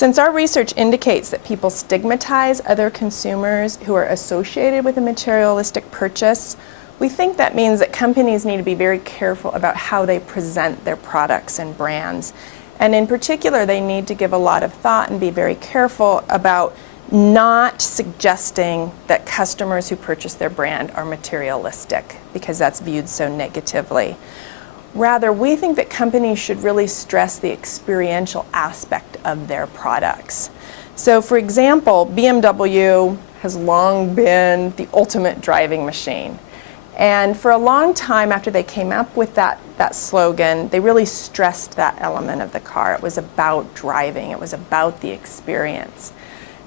Since our research indicates that people stigmatize other consumers who are associated with a materialistic purchase, we think that means that companies need to be very careful about how they present their products and brands. And in particular, they need to give a lot of thought and be very careful about not suggesting that customers who purchase their brand are materialistic, because that's viewed so negatively. Rather, we think that companies should really stress the experiential aspect of their products. So, for example, BMW has long been the ultimate driving machine. And for a long time after they came up with that slogan, they really stressed that element of the car. It was about driving. It was about the experience.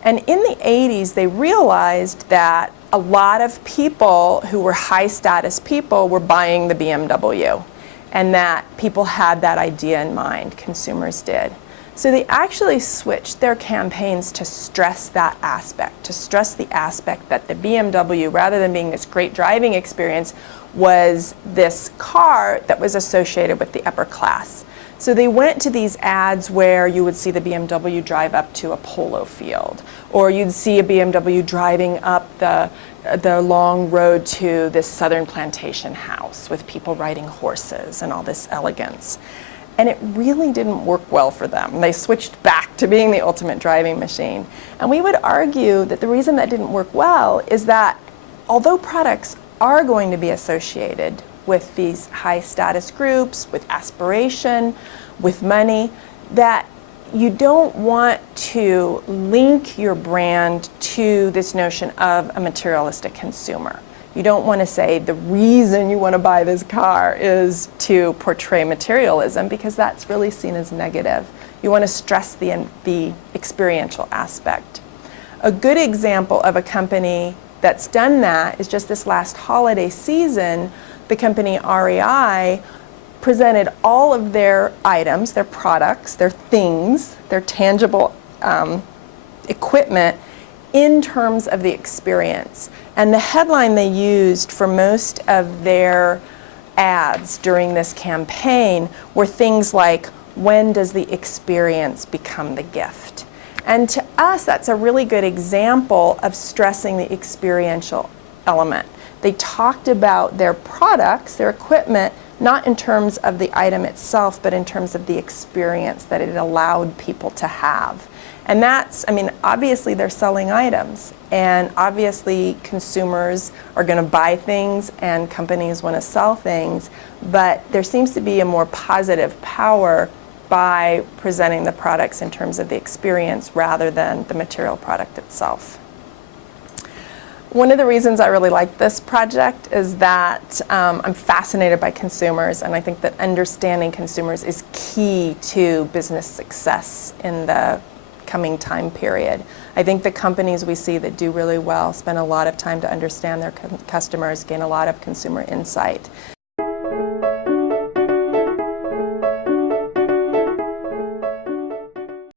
And in the 80s, they realized that a lot of people who were high status people were buying the BMW, and that people had that idea in mind, consumers did. So they actually switched their campaigns to stress that aspect, to stress the aspect that the BMW, rather than being this great driving experience, was this car that was associated with the upper class. So they went to these ads where you would see the BMW drive up to a polo field, or you'd see a BMW driving up the long road to this southern plantation house with people riding horses and all this elegance. And it really didn't work well for them. They switched back to being the ultimate driving machine. And we would argue that the reason that didn't work well is that although products are going to be associated with these high status groups, with aspiration, with money, that you don't want to link your brand to this notion of a materialistic consumer. You don't want to say the reason you want to buy this car is to portray materialism, because that's really seen as negative. You want to stress the experiential aspect. A good example of a company that's done that is just this last holiday season. The company REI presented all of their items, their products, their things, their tangible equipment in terms of the experience. And the headline they used for most of their ads during this campaign were things like, "When does the experience become the gift?" And to us, that's a really good example of stressing the experiential element. They talked about their products, their equipment, not in terms of the item itself, but in terms of the experience that it allowed people to have. And that's, obviously they're selling items, and obviously consumers are going to buy things and companies want to sell things, but there seems to be a more positive power by presenting the products in terms of the experience rather than the material product itself. One of the reasons I really like this project is that I'm fascinated by consumers, and I think that understanding consumers is key to business success in the coming time period. I think the companies we see that do really well spend a lot of time to understand their customers, gain a lot of consumer insight.